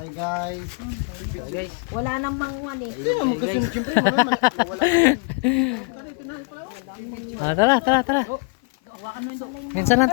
Okay guys. Guys, Wala nang manguan eh. Hindi naman kasi siyempre wala. Tara. Minsan lang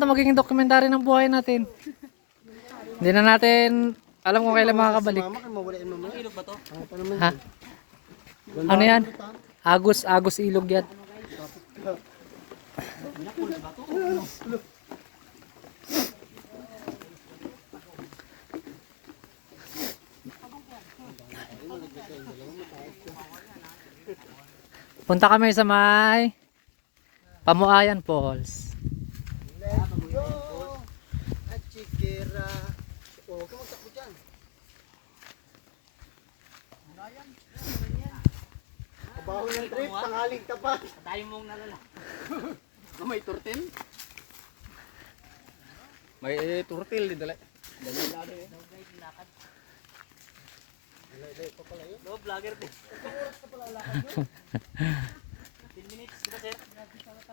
to magiging dokumentary ng buhay natin. Hindi na natin alam kung kailan makakabalik. Mama, mawalain mo muna. ilog ba to? Ha? Ano yan? Agos ilog yan. Punta kami sa may Pamuayan Falls. Let's go! At chikera. Oh, kamusta ko dyan? Kabaho ng trip, tanghaling tapat. Tayo mong nalala. May turtil? May turtil din dala. No, vlogger din.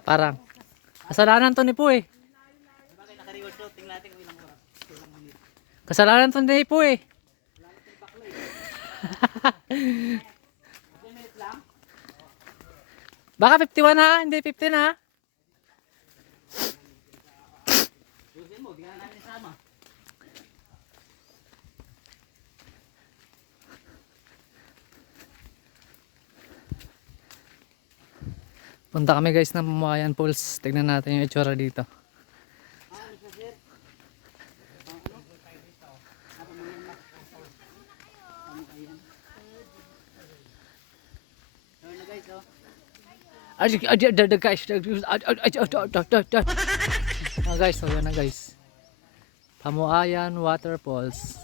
Parang kasalanan to ni Po eh. Bakit naka-record to? Tingnan natin kung ilang oras. Kasalanan to ni Po eh. 10 minutes lang? Baka 51 ha, hindi 15 ha. Susin mo, tingnan natin sama. Punta kami guys ng Pamuayan Falls. Tignan natin yung itsura dito. Guys, so yan na guys. Pamuayan Waterfalls.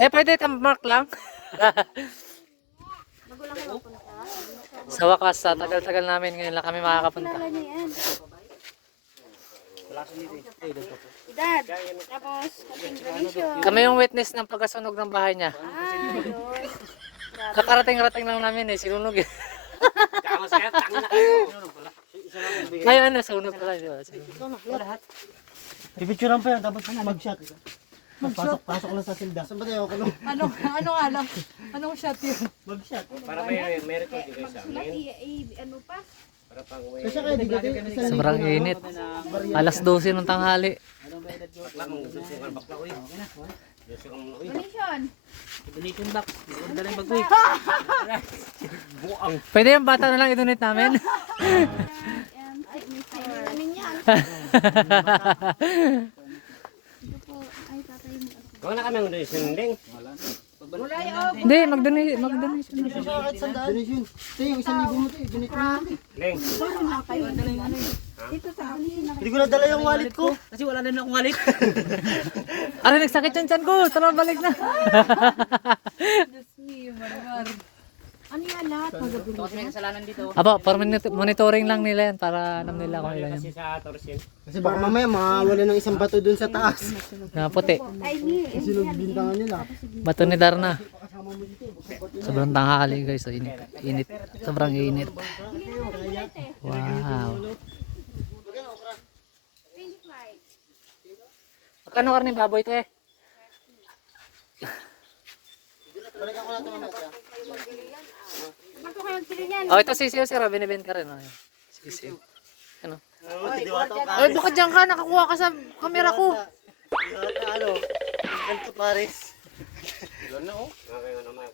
Pwede mark lang. Sa wakas, sa tagal-tagal namin ngayon lang kami makakapunta. Edad. Tapos, konting tradition. Kami yung witness ng pagkasunog ng bahay niya. Yun. Kakarating-rating lang namin eh, sinunog eh. Kama sa'yo, tangin na kayo. Ngayon na, sunog pala. Lahat. Pipicturean pa yan, tapos mag-shot. Pasok lang sa silda. Saan ba tayo ako? Ano alam? Anong shot yun? Mag-shot. Para may record din kayo sa amin. Ano pa? Para pang may Kasi kaya di ba tayo? Sobrang init. Alas 12 ng tanghali. bakla mong susungan bakla uy. Susungan mo uy. Donation. Donation box. Ang dalang bagway. Buang. Pwede yung bata na lang i-donate namin. Signature. Ano yan? Ito po, ay tatay mo. Wala na kami ang descending. Wala yung Hindi, mag-donation. Kahit sandaan. Donation. Ito yung 1,000 mo ito. Donate mo natin. Leng. dito sa akin. Hindi ko nadala yung wallet ko. Kasi wala na akong ngalit. Ano, nagsakit yung tiyan ko. Tara, balik na. Diyos me, marmar. Ano yan lahat? Tapos may kasalanan dito. Aba, for monitoring lang nila yan para alam nila kung ilan Kasi yun. sa Torsin. Kasi baka mamaya mawala ng isang bato dun sa taas. Na puti. Ay, ni. Kasi bintangan nila. Bato ni Darna. Sobrang tanghali guys. So, init. Init. Sobrang init. Wow. 25. Magkano karning baboy te? Balikan ko na ito mamaya. Ba't ko kayo nagpili niyan? Oh, ito sisiyo sir. Binibenta rin. Oh. Sisiyo. Ano? Diwata ka. Ay, baka dyan ka. Nakakuha ka sa camera ko. Ano? Ganto Paris. Wala na oh. Okay nga naman.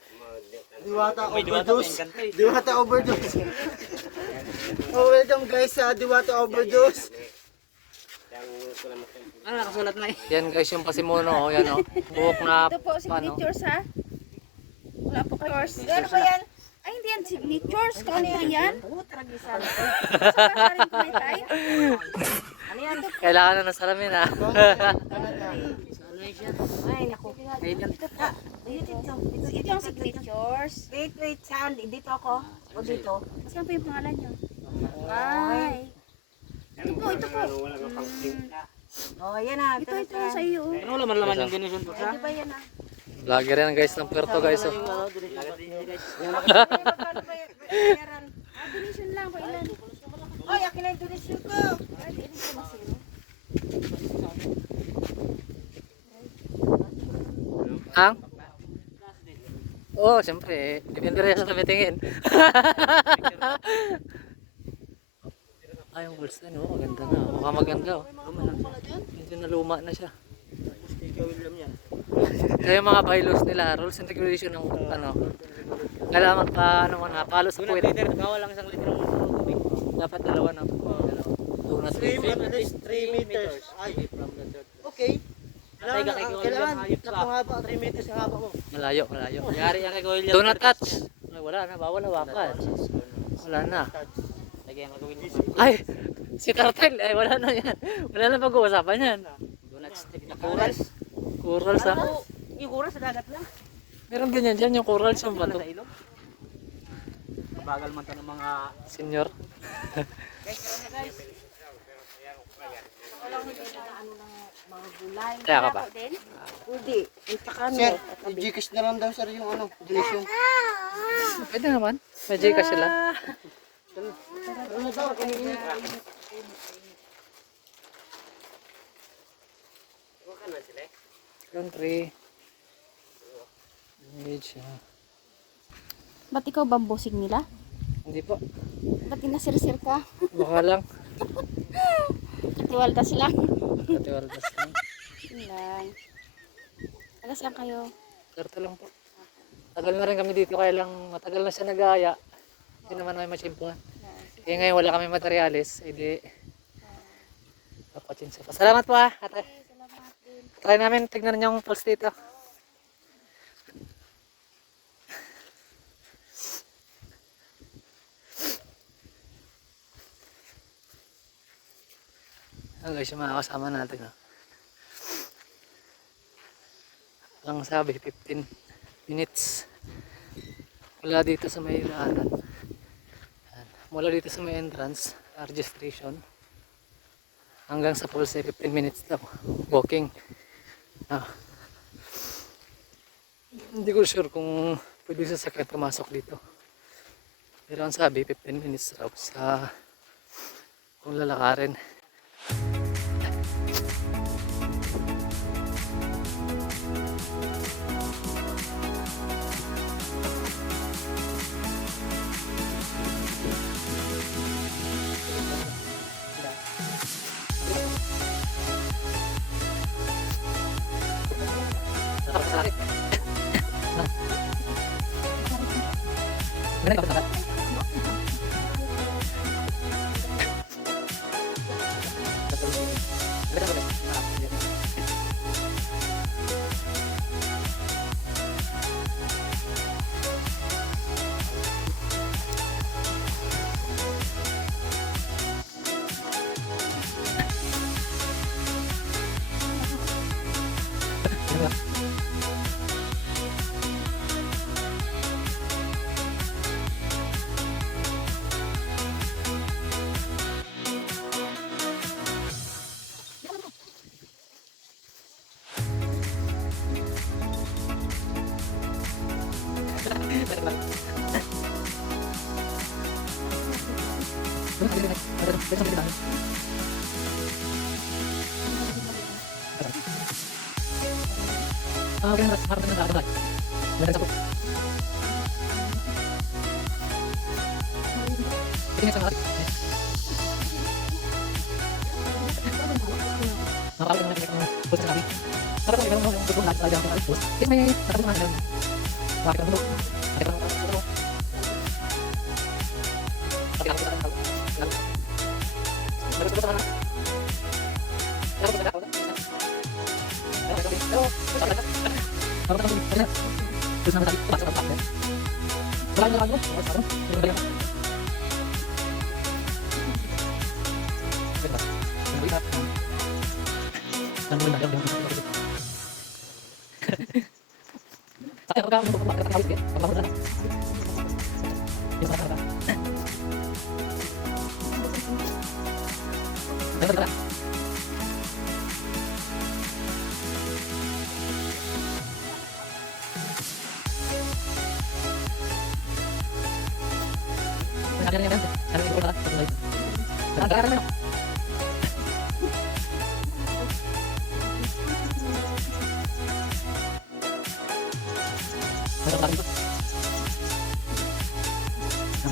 Diwata May diwata overdose. pa yung kanta eh. Diwata overdose. Oh, welcome guys sa Diwata overdose. Yang ko lang makin. Ano nakasulat na eh. Yan guys yung pasimuno. Oh, yan oh. Buhok na Ito po, paano. signatures ha? Wala po yours. Ano ba yan? Ay, hindi yan signatures. Kung ano yan yan? Tragisan. Sa rin ko may tayo. Ano yan? Kailangan na ng salamin ha. Ay, naku. Ito po. Ito yung signatures. Wait, saan? Dito ako? O dito? Saan po yung pangalan nyo? Ay. Ito po. Wala nga pang O, yan na. Ito sa iyo. Ano laman yung donation box ha? Di ba yan ah? Vlogger yan guys ng Puerto guys. Oh. Magkano ba yan? Donation lang po ilan. Oy, akin na yung donation. Ang? Oo, siyempre. Depende rin sa tumitingin. Ay, yung Holstein, oh, maganda na. Mukhang maganda, oh. Medyo naluma na siya. Kaya yung mga bylaws nila, rules and regulation ng ano, kailangan pa, ano mo na, palo sa puwet. Bawal lang isang litro ng tubig. Dapat dalawa na. Two na 3 meters. Ay, okay. Kailangan tatlong haba, 3 meters ang haba mo. Malayo, malayo. Yari yan kay William. Do not touch. Ay, wala na, bawal na wakan. Wala na. Lagyan ka gawin. Ay, si Turtle, ay wala na yan. Wala na pag-uusapan yan. Do not stick na corals. Coral sa... Yung corals sa dagat lang. Meron ganyan dyan, yung coral sa bato. Sa ilog. Bagal man to ng mga... Senior. Mga gulay. Kaya ka ba? Hindi. Intakan mo. Sir, i-Gcash na lang daw sir yung ano, donation. Pwede naman. May Gcash sila. Ano daw, kiniinit. Country. Image. Ba't ikaw bambusing nila? Hindi po. Ba't inasirsir ka? Baka lang. Katiwaldas lang. Katiwaldas lang. Yun lang. Alas lang kayo. Swerte lang po. Tagal na rin kami dito, kaya lang matagal na siya nag-aaya. Hindi naman may machimpuhan. Kaya ngayon wala kami materialis, edi papachinsya pa. Salamat po ate. Try namin, tignan yung pulse dito. Guys, yung mga kasama natin. Ang sabi, 15 minutes. Mula dito sa may daanan. Mula dito sa may entrance, registration. Hanggang sa pulse, 15 minutes daw. Walking. Hindi ko sure kung pwede sasakyan pumasok dito. Pero ang sabi, 15 minutes raw sa kung lalakarin.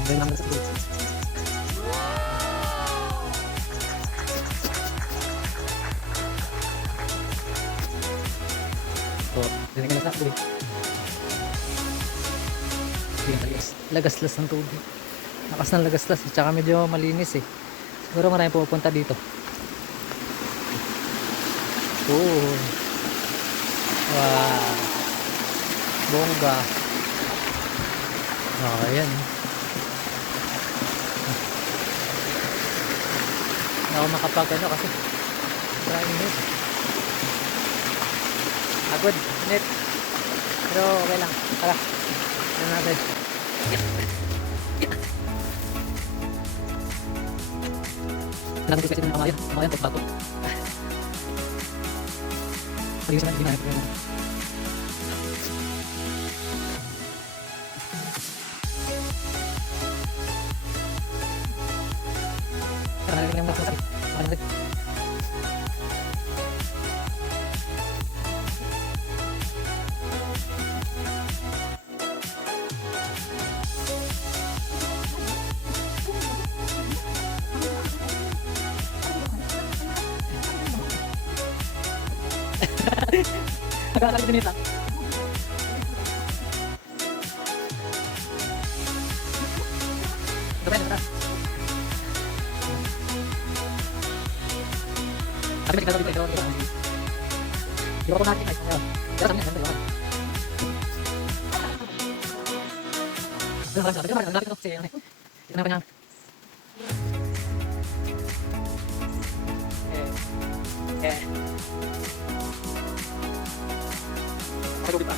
Hindi naman sa tubig. So, hindi ka na sa tubig. Lagaslas ng tubig. Lakas ng lagaslas. Tsaka medyo malinis eh. Siguro marami pupunta dito. Oh. Wow. Bongga. Oh, ayan. Hindi ako makapag ano kasi maraming init. Agod, init. Pero okay lang. Tara. Ano natin? Alam ko kasi ng kamayan. Kamayan pagbago. Pag-iusan natin ginagawa. Karena ini yang masuk sakit. Agak sakit ini tak? Tapi kita bisa jauh lebih. Jauh pun nanti guys. Kita sampai nanti jauh. Jangan sampai kita nanti kita sih. Kenapa yang? Apa kita?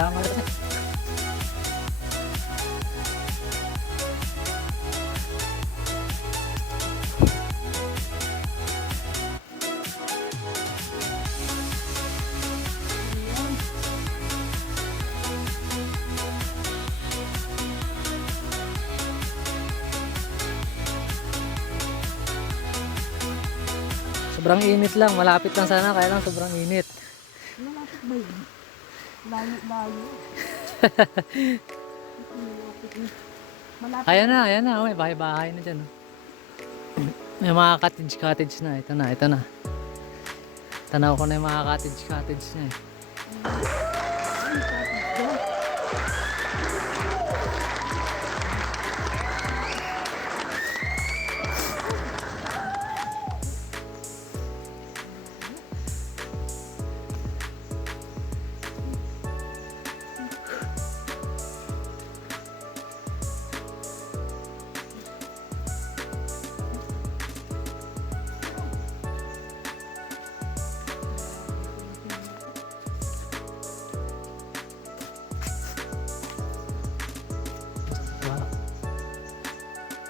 Ya, mari. Sobrang init lang, malapit lang sana, kaya lang sobrang init. Malapit ba yun? Layo-layo. Malapit. Ayan na, may bahay-bahay na dyan. May mga cottage na, ito na. Tanaw ko na yung mga cottage na eh.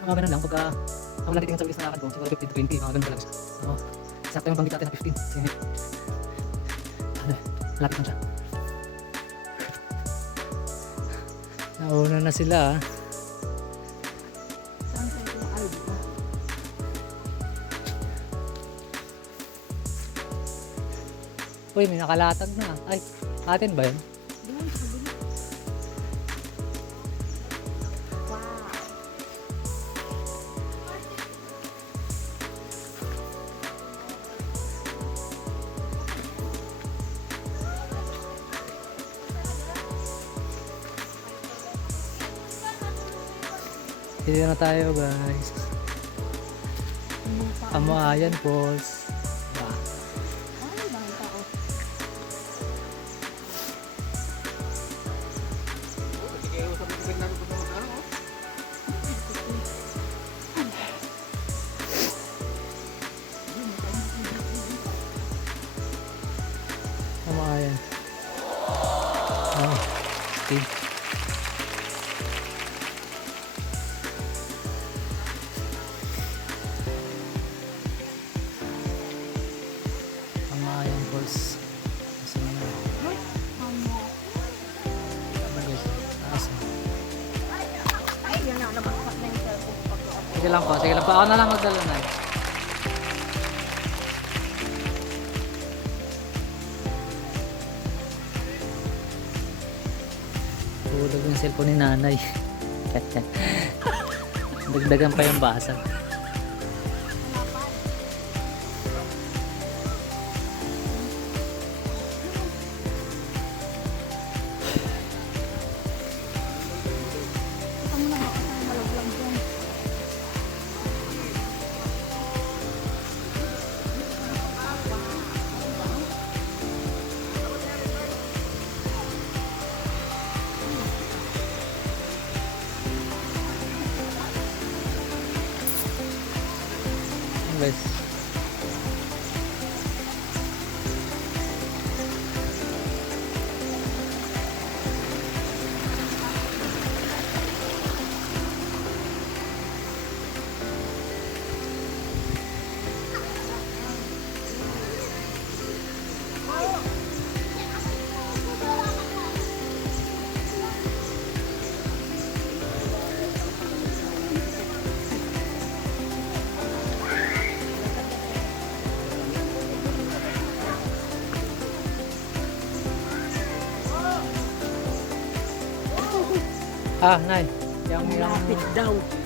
Mga ganun lang, pagka ako lang titingin sa bilis na lakad ko, siguro 15 to 20, mga ganun talaga siya. So, sakto yung banggit natin na 15, sinit. Malapit lang siya. Nauna na sila ah. Uy, may nakalatag na. Ay, atin ba yun? Dito na tayo guys. Amoayan Falls. Amoayan. Oh, okay. Sige lang po, sige lang po. Ako na lang magdala na. Tulog yung cellphone ni nanay. Dagdagan pa yung basag. Guys. Nay. Yung Malapit daw.